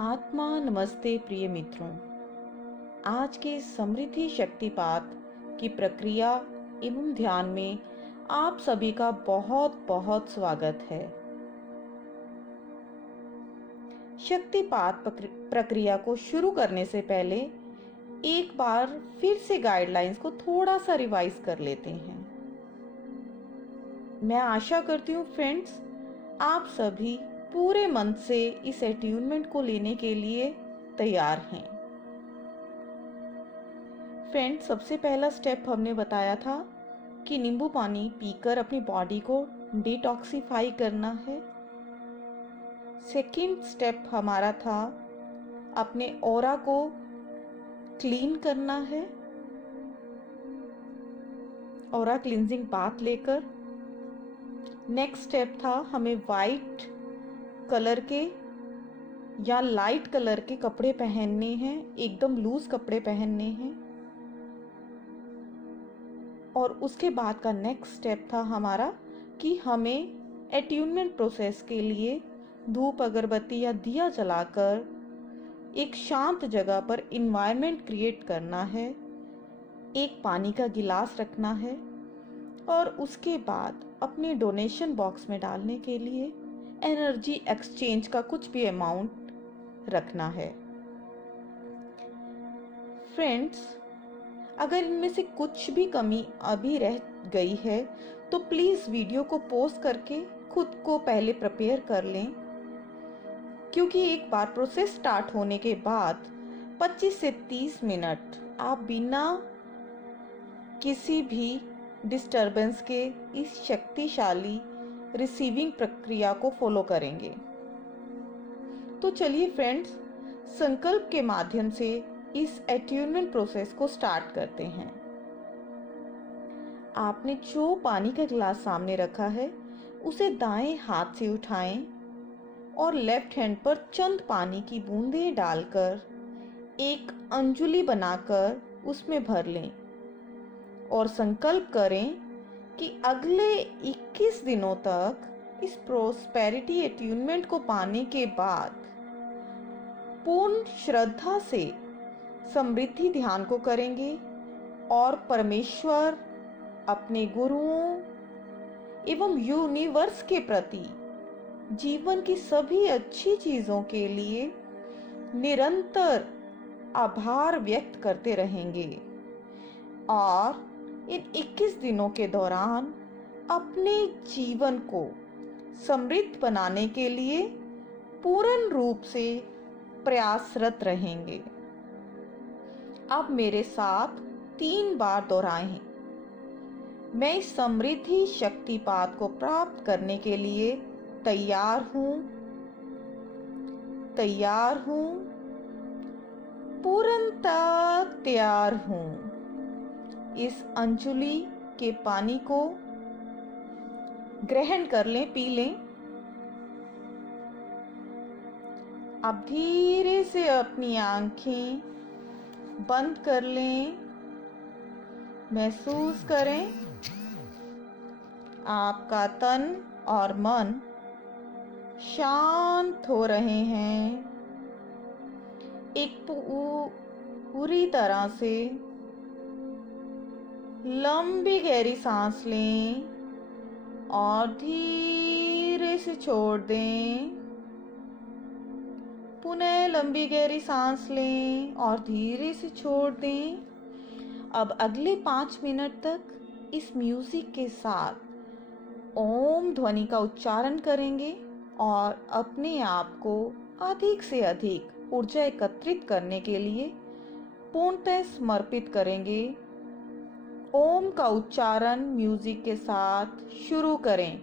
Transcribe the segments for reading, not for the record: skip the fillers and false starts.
आत्मा नमस्ते प्रिय मित्रों। आज के समृद्धि शक्तिपात की प्रक्रिया एवं ध्यान में आप सभी का बहुत बहुत स्वागत है। शक्तिपात प्रक्रिया को शुरू करने से पहले एक बार फिर से गाइडलाइंस को थोड़ा सा रिवाइज कर लेते हैं। मैं आशा करती हूँ फ्रेंड्स, आप सभी पूरे मन से इस अट्यूनमेंट को लेने के लिए तैयार हैं। फ्रेंड्स, सबसे पहला स्टेप हमने बताया था कि नींबू पानी पीकर अपनी बॉडी को डिटॉक्सिफाई करना है। सेकंड स्टेप हमारा था अपने ऑरा को क्लीन करना है, ऑरा क्लींजिंग बाथ लेकर। नेक्स्ट स्टेप था हमें वाइट कलर के या लाइट कलर के कपड़े पहनने हैं, एकदम लूज कपड़े पहनने हैं। और उसके बाद का नेक्स्ट स्टेप था हमारा कि हमें अट्यूनमेंट प्रोसेस के लिए धूप अगरबत्ती या दिया जलाकर एक शांत जगह पर इन्वायरमेंट क्रिएट करना है, एक पानी का गिलास रखना है और उसके बाद अपने डोनेशन बॉक्स में डालने के लिए एनर्जी एक्सचेंज का कुछ भी अमाउंट रखना है। फ्रेंड्स, अगर इनमें से कुछ भी कमी अभी रह गई है तो प्लीज वीडियो को पॉज करके खुद को पहले प्रिपेयर कर लें, क्योंकि एक बार प्रोसेस स्टार्ट होने के बाद 25 से 30 मिनट आप बिना किसी भी डिस्टरबेंस के इस शक्तिशाली रिसीविंग प्रक्रिया को फॉलो करेंगे। तो चलिए फ्रेंड्स, संकल्प के माध्यम से इस अट्यूनमेंट प्रोसेस को स्टार्ट करते हैं। आपने जो पानी का गिलास सामने रखा है उसे दाएं हाथ से उठाएं और लेफ्ट हैंड पर चंद पानी की बूंदें डालकर एक अंजुलि बनाकर उसमें भर लें और संकल्प करें कि अगले 21 दिनों तक इस प्रोस्पेरिटी अट्यूनमेंट को पाने के बाद पूर्ण श्रद्धा से समृद्धि ध्यान को करेंगे और परमेश्वर, अपने गुरुओं एवं यूनिवर्स के प्रति जीवन की सभी अच्छी चीजों के लिए निरंतर आभार व्यक्त करते रहेंगे और इन 21 दिनों के दौरान अपने जीवन को समृद्ध बनाने के लिए पूर्ण रूप से प्रयासरत रहेंगे। अब मेरे साथ 3 बार दोहराएं। मैं इस समृद्धि शक्तिपात को प्राप्त करने के लिए तैयार हूं, तैयार हूं, पूर्णतः तैयार हूं। इस अंजुलि के पानी को ग्रहण कर लें, पी लें। अब धीरे से अपनी आंखें बंद कर लें। महसूस करें आपका तन और मन शांत हो रहे हैं। एक पूरी तरह से लंबी गहरी सांस लें और धीरे से छोड़ दें। पुनः लंबी गहरी सांस लें और धीरे से छोड़ दें। अब अगले 5 मिनट तक इस म्यूजिक के साथ ओम ध्वनि का उच्चारण करेंगे और अपने आप को अधिक से अधिक ऊर्जा एकत्रित करने के लिए पूर्णतः समर्पित करेंगे। ओम का उच्चारण म्यूजिक के साथ शुरू करें।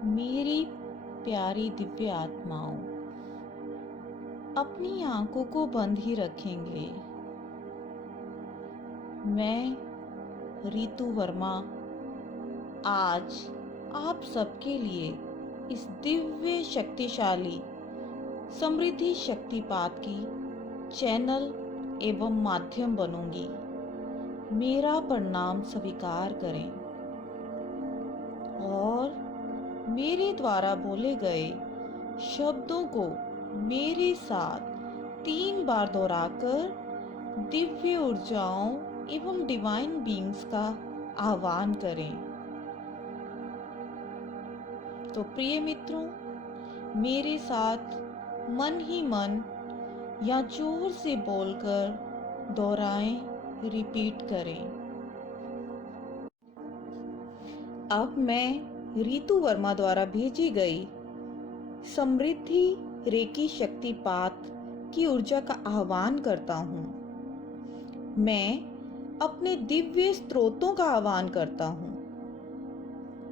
मेरी प्यारी दिव्य आत्माओं, अपनी आंखों को बंद ही रखेंगे। मैं रीतु वर्मा आज आप सबके लिए इस दिव्य शक्तिशाली समृद्धि शक्तिपात की चैनल एवं माध्यम बनूंगी। मेरा प्रणाम स्वीकार करें और मेरे द्वारा बोले गए शब्दों को मेरे साथ 3 बार दोहराकर दिव्य ऊर्जाओं एवं डिवाइन बीइंग्स का आह्वान करें। तो प्रिय मित्रों, मेरे साथ मन ही मन या जोर से बोलकर दोहराएं, रिपीट करें। अब मैं रीतु वर्मा द्वारा भेजी गई समृद्धि रेकी शक्तिपात की ऊर्जा का आह्वान करता हूँ। मैं अपने दिव्य स्रोतों का आह्वान करता हूँ।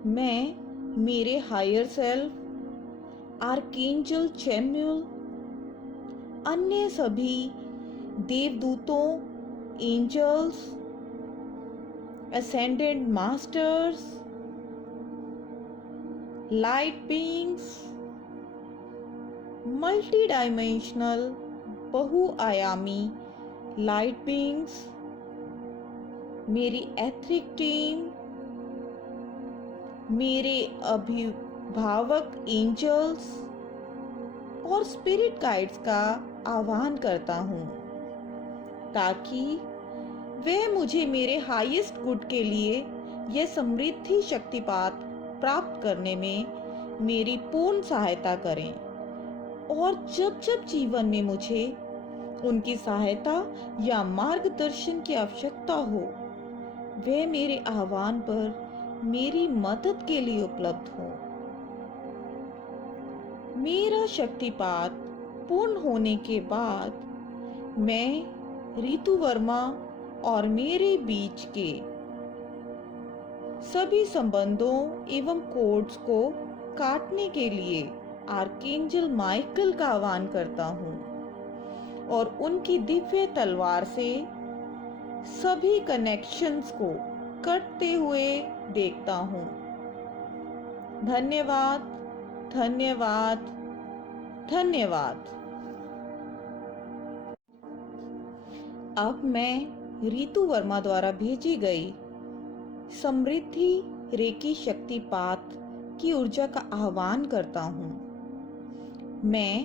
मैं मेरे हायर सेल्फ, आर्कएंजल चैमुएल, अन्य सभी देवदूतों, angels, ascendant masters, light beings, multi dimensional बहुआयामी लाइट बीइंग्स, मेरी एथरिक टीम, मेरे अभिभावक एंजल्स और स्पिरिट गाइड्स का आह्वान करता हूँ, ताकि वे मुझे मेरे हाईएस्ट गुड के लिए यह समृद्धि शक्तिपात प्राप्त करने में मेरी पूर्ण सहायता करें। और जब जब जीवन में मुझे उनकी सहायता या मार्गदर्शन की आवश्यकता हो, वे मेरे आह्वान पर मेरी मदद के लिए उपलब्ध हो। मेरा शक्तिपात पूर्ण होने के बाद मैं रीतु वर्मा और मेरे बीच के सभी संबंधों एवं कोड्स को काटने के लिए आर्कएंजल माइकल का आह्वान करता हूँ और उनकी दिव्य तलवार से सभी कनेक्शंस को कटते हुए देखता हूँ। धन्यवाद, धन्यवाद, धन्यवाद। अब मैं रीतु वर्मा द्वारा भेजी गई समृद्धि रेकी शक्तिपात की ऊर्जा का आह्वान करता हूँ। मैं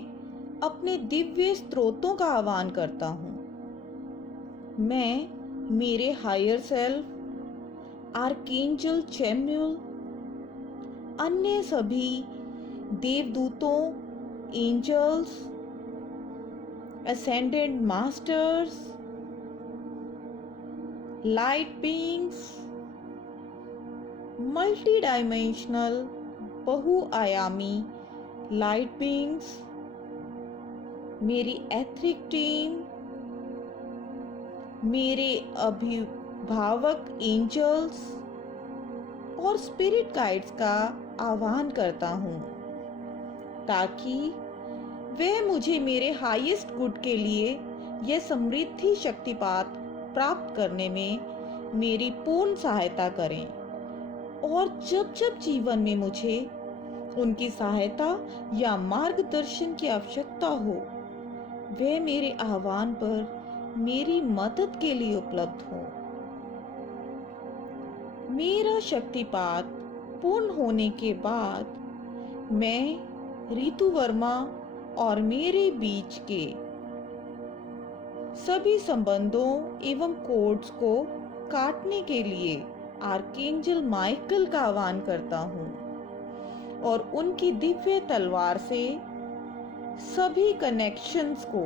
अपने दिव्य स्रोतों का आह्वान करता हूँ। मैं मेरे हायर सेल्फ, आर्कएंजल चैमुएल, अन्य सभी देवदूतों, angels, ascendant masters, light beings, multi dimensional बहुआयामी लाइट बीइंग्स, मेरी एथरिक टीम, मेरे अभिभावक एंजल्स और स्पिरिट गाइड्स का आह्वान करता हूँ, ताकि वे मुझे मेरे हाईएस्ट गुड के लिए यह समृद्धि शक्तिपात प्राप्त करने में मेरी पूर्ण सहायता करें। और जब जब जीवन में मुझे उनकी सहायता या मार्गदर्शन की आवश्यकता हो, वे मेरे आह्वान पर मेरी मदद के लिए उपलब्ध हो। मेरा शक्तिपात पूर्ण होने के बाद मैं रीतु वर्मा और मेरे बीच के सभी संबंधों एवं कोड्स को काटने के लिए आर्कएंजल माइकल का आह्वान करता हूँ और उनकी दिव्य तलवार से सभी कनेक्शंस को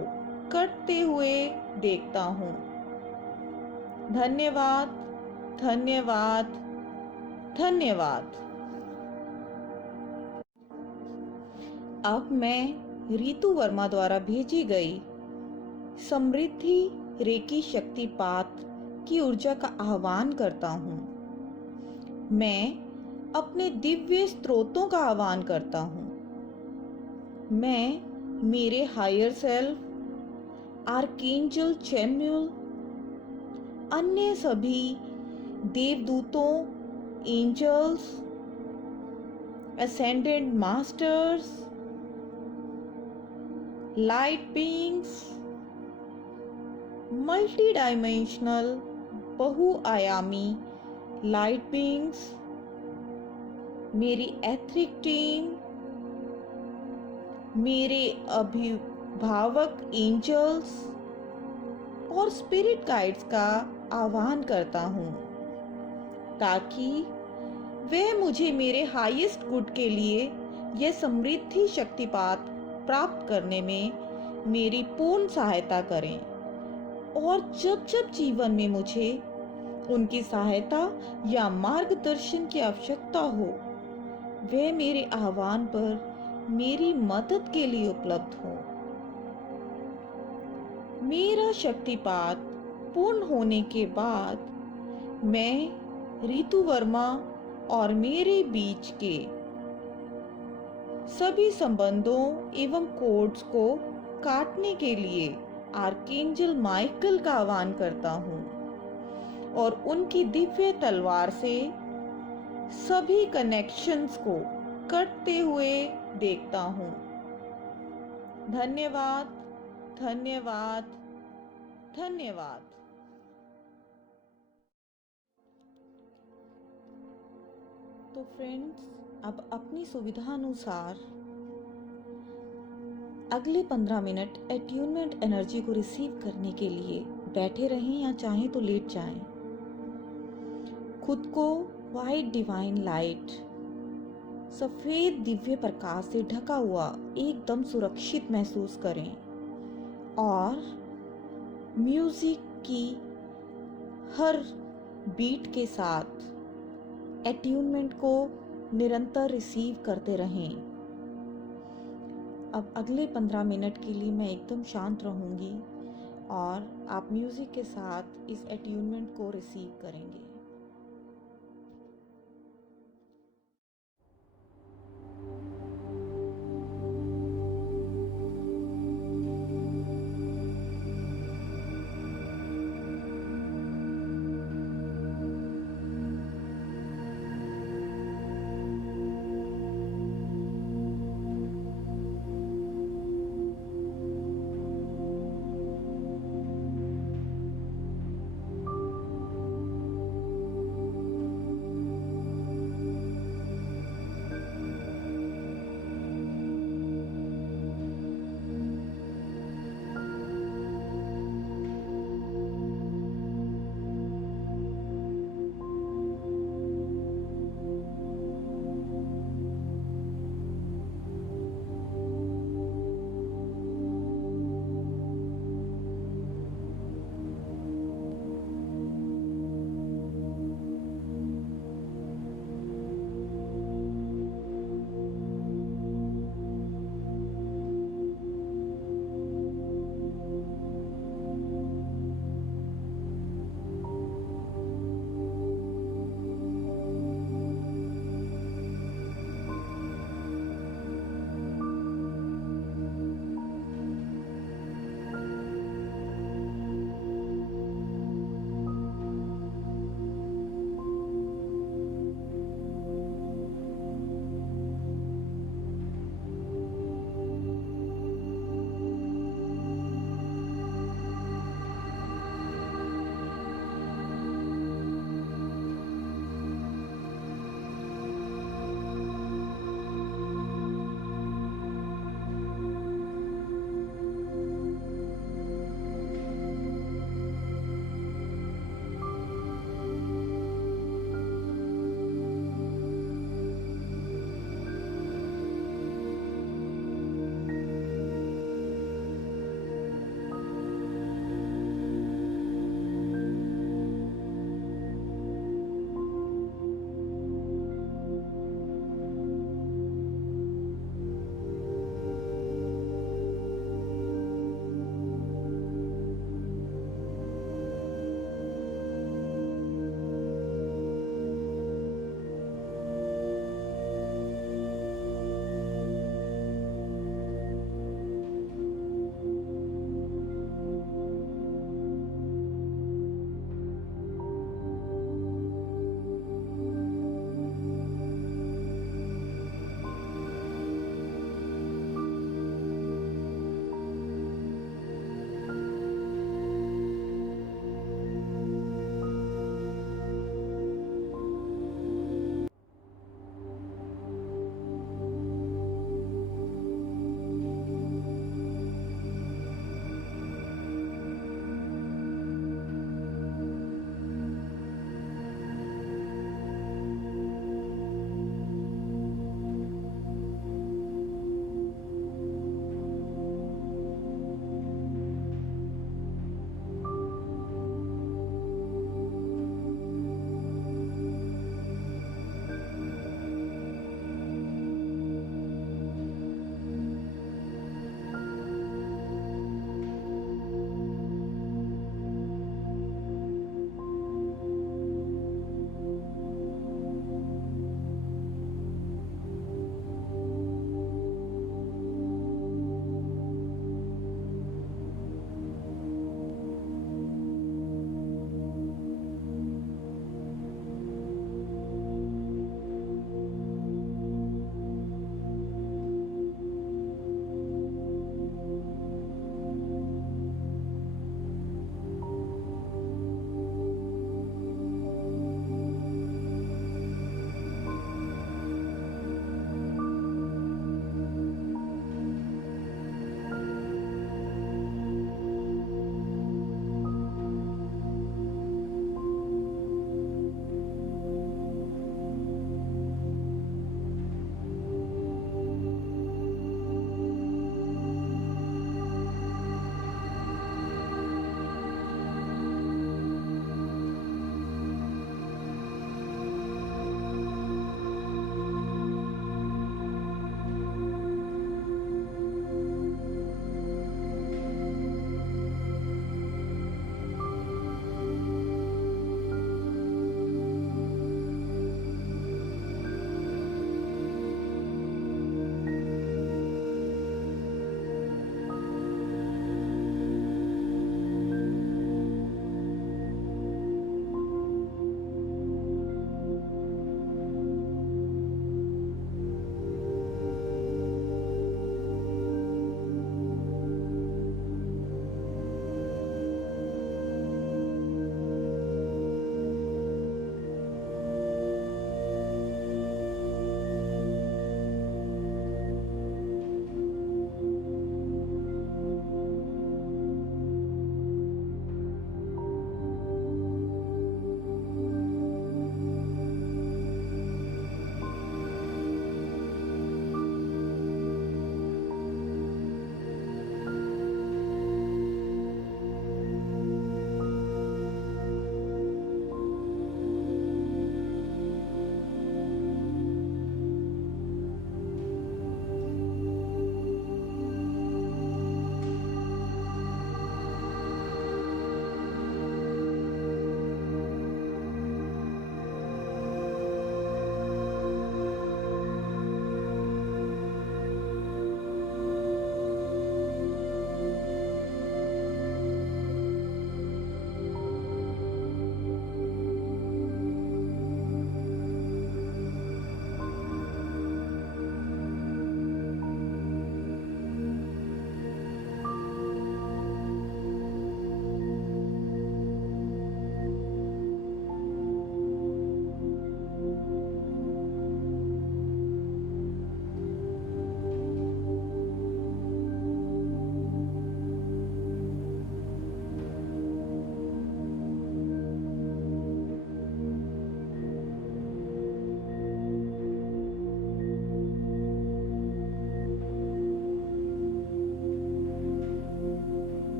कटते हुए देखता हूँ। धन्यवाद, धन्यवाद, धन्यवाद। अब मैं रीतु वर्मा द्वारा भेजी गई समृद्धि रेकी शक्तिपात की ऊर्जा का आह्वान करता हूँ। मैं अपने दिव्य स्रोतों का आह्वान करता हूँ। मैं मेरे हायर सेल्फ, आर्कएंजल चैमुएल, अन्य सभी देवदूतों, angels, ascendant masters, light beings, multi dimensional बहुआयामी लाइट बीइंग्स, मेरी एथरिक टीम, मेरे अभिभावक एंजल्स और स्पिरिट गाइड्स का आह्वान करता हूँ, ताकि वे मुझे मेरे हाईएस्ट गुड के लिए यह समृद्धि शक्तिपात प्राप्त करने में मेरी पूर्ण सहायता करें। और जब जब जीवन में मुझे उनकी सहायता या मार्गदर्शन की आवश्यकता हो, वे मेरे आह्वान पर मेरी मदद के लिए उपलब्ध हो। मेरा शक्तिपात पूर्ण होने के बाद मैं रितु वर्मा और मेरे बीच के सभी संबंधों एवं कोड्स को काटने के लिए आर्कएंजल माइकल का आह्वान करता हूँ और उनकी दिव्य तलवार से सभी कनेक्शंस को कटते हुए देखता हूँ। धन्यवाद, धन्यवाद, धन्यवाद। तो फ्रेंड्स, अब अपनी सुविधा अनुसार अगले 15 मिनट एट्यूनमेंट एनर्जी को रिसीव करने के लिए बैठे रहें या चाहें तो लेट जाएं। खुद को वाइट डिवाइन लाइट, सफेद दिव्य प्रकाश से ढका हुआ एकदम सुरक्षित महसूस करें और म्यूजिक की हर बीट के साथ एट्यूनमेंट को निरंतर रिसीव करते रहें। अब अगले 15 मिनट के लिए मैं एकदम शांत रहूंगी और आप म्यूजिक के साथ इस एट्यूनमेंट को रिसीव करेंगे।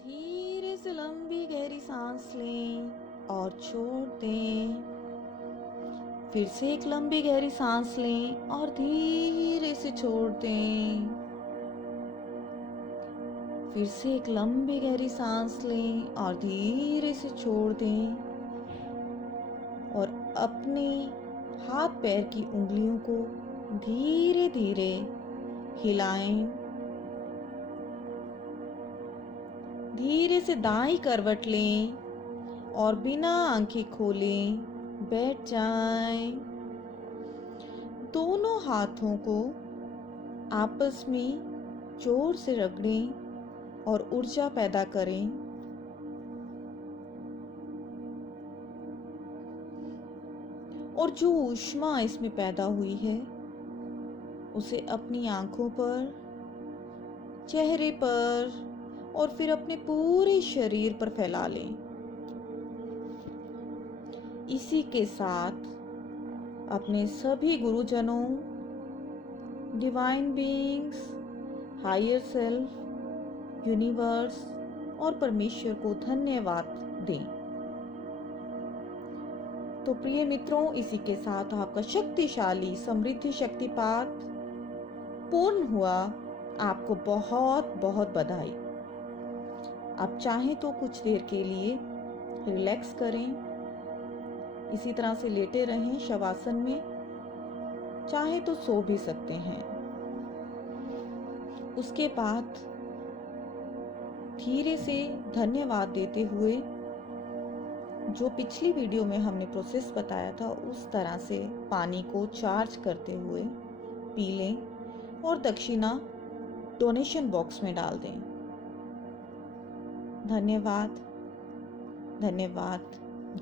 धीरे से लंबी गहरी सांस लें और छोड़ दें। फिर से एक लंबी गहरी सांस लें और धीरे से छोड़ दें। फिर से एक लंबी गहरी सांस लें और धीरे से छोड़ दें। और अपने हाथ पैर की उंगलियों को धीरे धीरे हिलाएं। धीरे से दाईं करवट लें और बिना आंखें खोले बैठ जाएं। दोनों हाथों को आपस में जोर से रगड़ें और ऊर्जा पैदा करें। और जो ऊष्मा इसमें पैदा हुई है उसे अपनी आंखों पर, चेहरे पर और फिर अपने पूरे शरीर पर फैला लें। इसी के साथ अपने सभी गुरुजनों, divine beings, higher self, universe और परमेश्वर को धन्यवाद दें। तो प्रिय मित्रों, इसी के साथ आपका शक्तिशाली समृद्धि शक्तिपात पूर्ण हुआ। आपको बहुत बहुत बधाई। आप चाहें तो कुछ देर के लिए रिलैक्स करें, इसी तरह से लेटे रहें शवासन में, चाहे तो सो भी सकते हैं। उसके बाद धीरे से धन्यवाद देते हुए जो पिछली वीडियो में हमने प्रोसेस बताया था उस तरह से पानी को चार्ज करते हुए पी लें और दक्षिणा डोनेशन बॉक्स में डाल दें। धन्यवाद, धन्यवाद,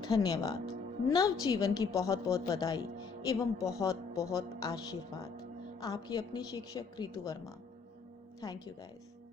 धन्यवाद। नव जीवन की बहुत बहुत बधाई एवं बहुत बहुत आशीर्वाद। आपकी अपनी शिक्षक Ritu Verma. Thank you guys.